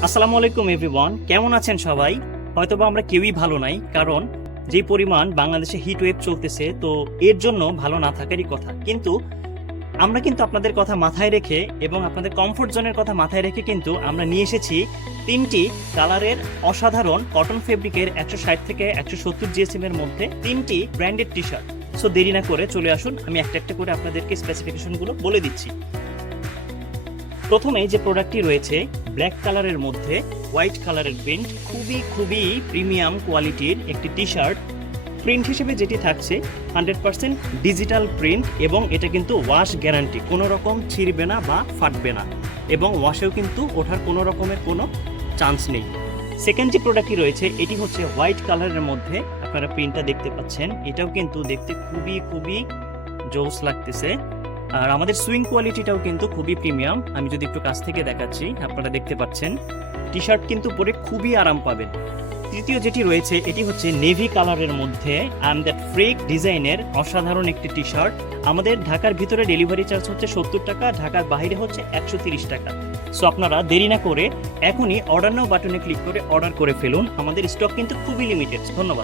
আসসালামু আলাইকুম এভরিওয়ান, কেমন আছেন সবাই? হয়তোবা আমরা কেউই ভালো নাই, কারণ যে পরিমাণ বাংলাদেশে হিট ওয়েভ চলতেছে, তো এর জন্য ভালো না থাকারই কথা। কিন্তু আমরা কিন্তু আপনাদের কথা মাথায় রেখে এবং আপনাদের কমফোর্ট জোনের কথা মাথায় রেখে কিন্তু আমরা নিয়ে এসেছি তিনটি কালারের অসাধারণ কটন ফেব্রিকের 160 থেকে 170 জিএসএম এর মধ্যে তিনটি ব্র্যান্ডেড টি শার্ট। সো দেরি না করে চলে আসুন, আমি একটা একটা করে আপনাদেরকে স্পেসিফিকেশনগুলো বলে দিচ্ছি। প্রথমে যে প্রোডাক্টটি রয়েছে ব্ল্যাক কালারের মধ্যে হোয়াইট কালারের প্রিন্ট, খুবই খুবই প্রিমিয়াম কোয়ালিটির একটি টি শার্ট। প্রিন্ট হিসেবে যেটি থাকছে 100% ডিজিটাল প্রিন্ট, এবং এটা কিন্তু ওয়াশ গ্যারান্টি, কোনো রকম ছিঁড়বে না বা ফাটবে না, এবং ওয়াশেও কিন্তু ওঠার কোনো রকমের কোনো চান্স নেই। সেকেন্ড যে প্রোডাক্টটি রয়েছে এটি হচ্ছে হোয়াইট কালারের মধ্যে, আপনারা প্রিন্টটা দেখতে পাচ্ছেন, এটাও কিন্তু দেখতে খুবই খুবই জোস লাগতেছে। আর আমাদের সুইং কোয়ালিটিটাও কিন্তু খুবই প্রিমিয়াম। আমি যদি একটু কাছ থেকে দেখাচ্ছি, আপনারা দেখতে পাচ্ছেন টি শার্ট কিন্তু পরে খুবই আরাম পাবেন। তৃতীয় যেটি রয়েছে এটি হচ্ছে নেভি কালারের মধ্যে অ্যান্ড দ্যাট ফ্রেক ডিজাইনের অসাধারণ একটি টি শার্ট। আমাদের ঢাকার ভিতরে ডেলিভারি চার্জ হচ্ছে 70 টাকা, ঢাকার বাইরে হচ্ছে 130 টাকা। সো আপনারা দেরি না করে এখনই অর্ডার নাও বাটনে ক্লিক করে অর্ডার করে ফেলুন, আমাদের স্টক কিন্তু খুবই লিমিটেড। ধন্যবাদ।